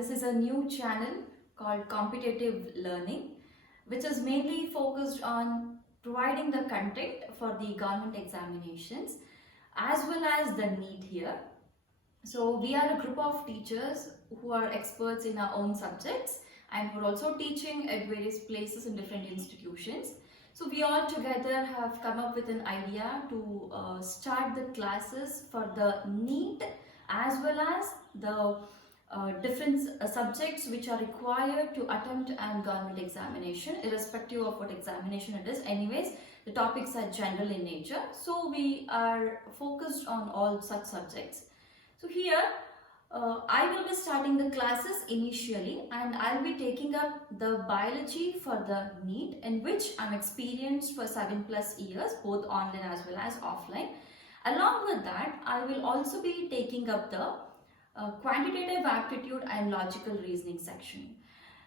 this is a new channel called Competitive Learning, which is mainly focused on providing the content for the government examinations as well as the NEET here. So we are a group of teachers who are experts in our own subjects and who are also teaching at various places in different institutions. So we all together have come up with an idea to start the classes for the NEET as well as the different subjects which are required to attempt an government examination, irrespective of what examination it is. Anyways, the topics are general in nature, so we are focused on all such subjects. So here I will be starting the classes initially, and I'll be taking up the biology for the NEET, in which I'm experienced for 7+ years, both online as well as offline. Along with that, I will also be taking up the quantitative aptitude and logical reasoning section.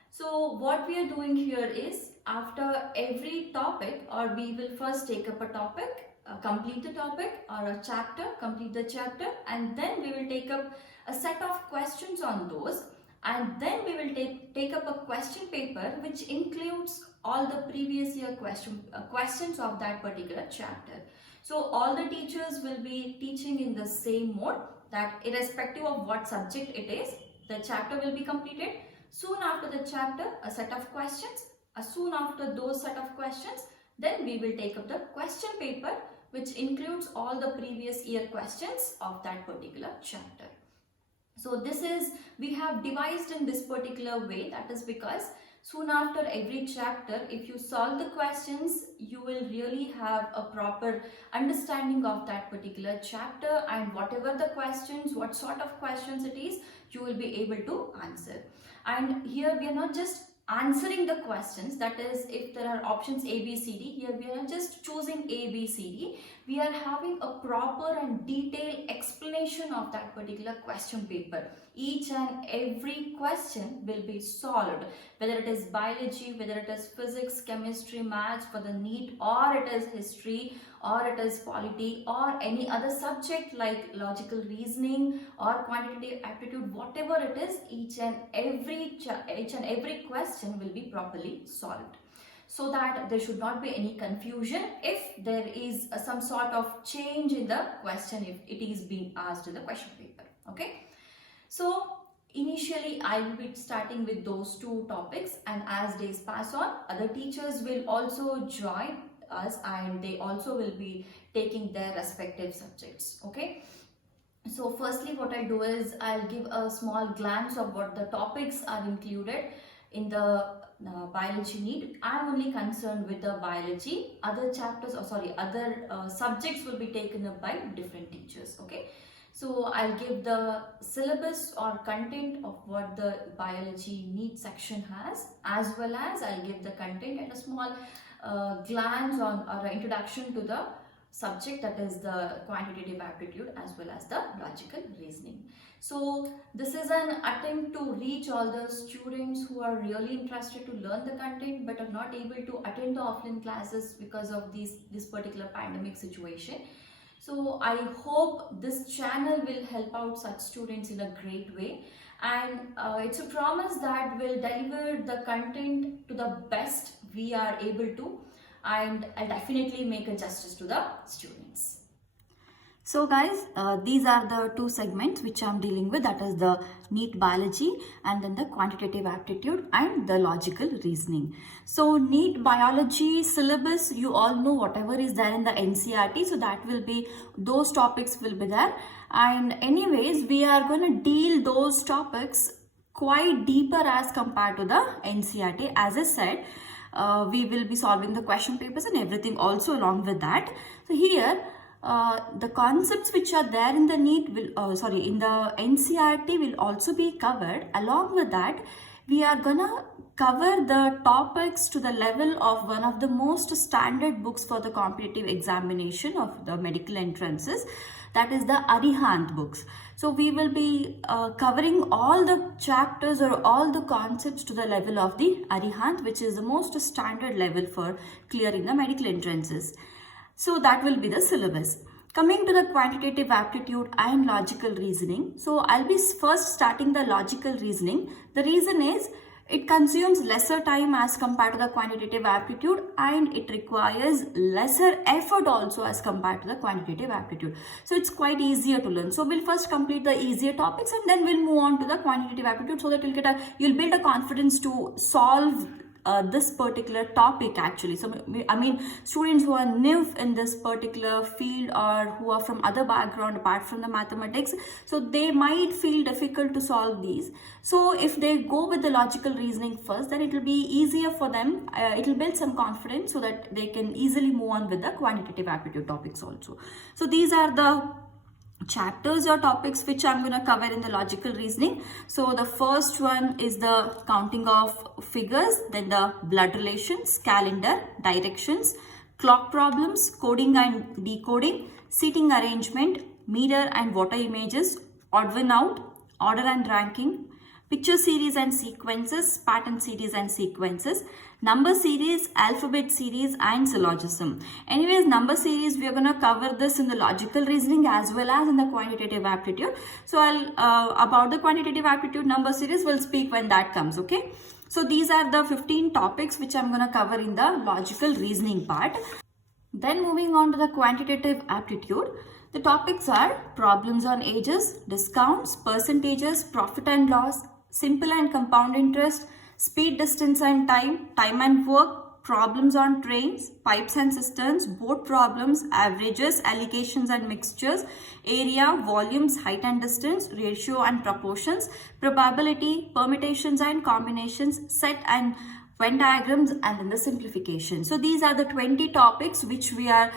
So what we are doing here is, after every topic, or we will first take up a topic, complete the topic, or a chapter, complete the chapter, and then we will take up a set of questions on those, and then we will take up a question paper which includes all the previous year questions of that particular chapter. So all the teachers will be teaching in the same mode, that irrespective of what subject it is, the chapter will be completed. Soon after the chapter, a set of questions. Soon after those set of questions, then we will take up the question paper which includes all the previous year questions of that particular chapter. So this is, we have devised in this particular way, that is because soon after every chapter, if you solve the questions, you will really have a proper understanding of that particular chapter, and whatever the questions, what sort of questions it is, you will be able to answer. And here we are not just answering the questions, that is, if there are options A, B, C, D, here we are not just choosing A, B, C, D, we are having a proper and detailed explanation of that particular question paper. Each and every question will be solved, whether it is biology, whether it is physics, chemistry, maths for the NEET, or it is history, or it is polity, or any other subject like logical reasoning or quantitative aptitude, whatever it is, each and every question will be properly solved, so that there should not be any confusion if there is some sort of change in the question, if it is being asked in the question paper. Okay, so initially I will be starting with those two topics, and as days pass on, other teachers will also join us, and they also will be taking their respective subjects. Okay, so firstly what I do is I'll give a small glance of what the topics are included in the biology NEET. I'm only concerned with the biology. Other chapters, other subjects will be taken up by different teachers. Okay, so I'll give the syllabus or content of what the biology NEET section has, as well as I'll give the content and a small glance on or introduction to the subject, that is the quantitative aptitude as well as the logical reasoning. So this is an attempt to reach all the students who are really interested to learn the content but are not able to attend the offline classes because of this particular pandemic situation. So I hope this channel will help out such students in a great way, and it's a promise that will deliver the content to the best we are able to, and I'll definitely make a justice to the students. So guys, these are the two segments which I'm dealing with, that is the NEET biology and then the quantitative aptitude and the logical reasoning. So NEET biology syllabus, you all know whatever is there in the NCERT, so that will be, those topics will be there, and anyways we are going to deal those topics quite deeper as compared to the NCERT. As I said, we will be solving the question papers and everything also along with that. So here the concepts which are there in the NEET will, in the NCERT will also be covered. Along with that, we are gonna cover the topics to the level of one of the most standard books for the competitive examination of the medical entrances, that is the Arihant books. So we will be covering all the chapters or all the concepts to the level of the Arihant, which is the most standard level for clearing the medical entrances. So that will be the syllabus. Coming to the quantitative aptitude and logical reasoning. So I'll be first starting the logical reasoning. The reason is it consumes lesser time as compared to the quantitative aptitude, and it requires lesser effort also as compared to the quantitative aptitude. So it's quite easier to learn. So we'll first complete the easier topics and then we'll move on to the quantitative aptitude, so that you'll build a confidence to solve this particular topic actually. So I mean, students who are new in this particular field or who are from other background apart from the mathematics, so they might feel difficult to solve these. So if they go with the logical reasoning first, then it will be easier for them. It will build some confidence so that they can easily move on with the quantitative aptitude topics also. So these are the chapters or topics which I'm going to cover in the logical reasoning. So the first one is the counting of figures, then the blood relations, calendar, directions, clock problems, coding and decoding, seating arrangement, mirror and water images, odd one out, order and ranking, picture series and sequences, pattern series and sequences, number series, alphabet series and syllogism. Anyways, number series we are going to cover this in the logical reasoning as well as in the quantitative aptitude. So about the quantitative aptitude number series we'll speak when that comes, okay? So these are the 15 topics which I'm going to cover in the logical reasoning part. Then moving on to the quantitative aptitude. The topics are problems on ages, discounts, percentages, profit and loss, simple and compound interest, speed, distance and time, time and work, problems on trains, pipes and cisterns, boat problems, averages, allocations and mixtures, area, volumes, height and distance, ratio and proportions, probability, permutations and combinations, set and Venn diagrams, and then the simplification. So these are the 20 topics which we are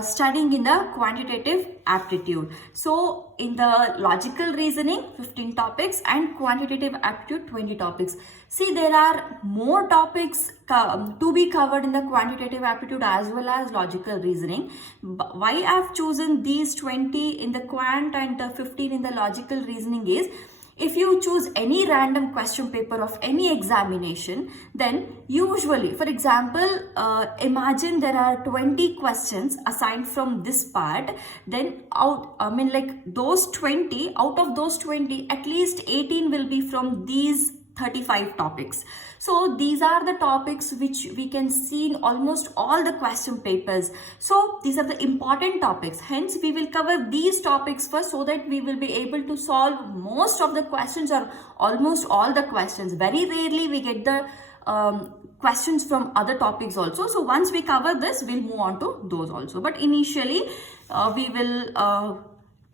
studying in the quantitative aptitude. So in the logical reasoning 15 topics and quantitative aptitude 20 topics. See, there are more topics to be covered in the quantitative aptitude as well as logical reasoning. Why I have chosen these 20 in the quant and the 15 in the logical reasoning is, if you choose any random question paper of any examination, then usually, for example, imagine there are 20 questions assigned from this part, then out of those 20, at least 18 will be from these 35 topics. So these are the topics which we can see in almost all the question papers. So these are the important topics. Hence we will cover these topics first so that we will be able to solve most of the questions or almost all the questions. Very rarely we get the questions from other topics also. So once we cover this, we'll move on to those also. But initially we will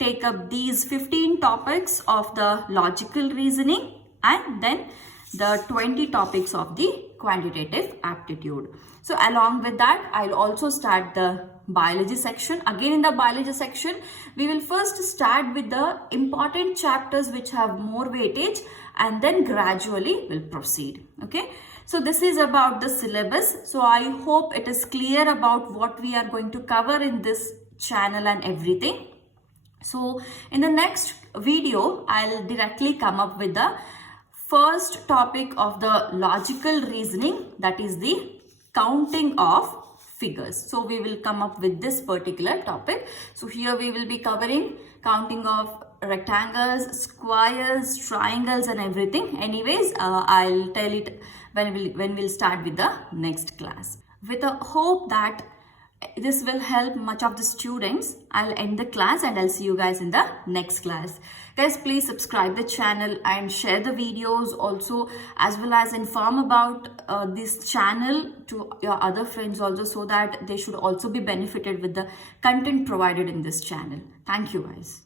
take up these 15 topics of the logical reasoning and then the 20 topics of the quantitative aptitude. So along with that, I'll also start the biology section. Again, in the biology section, we will first start with the important chapters which have more weightage, and then gradually we'll proceed. Okay. So this is about the syllabus. So I hope it is clear about what we are going to cover in this channel and everything. So in the next video, I'll directly come up with the first topic of the logical reasoning, that is the counting of figures. So we will come up with this particular topic. So here we will be covering counting of rectangles, squares, triangles and everything. Anyways, I'll tell it when we'll start with the next class. With a hope that this will help much of the students, I'll end the class and I'll see you guys in the next class. Guys, please subscribe the channel and share the videos also, as well as inform about this channel to your other friends also, so that they should also be benefited with the content provided in this channel. Thank you guys.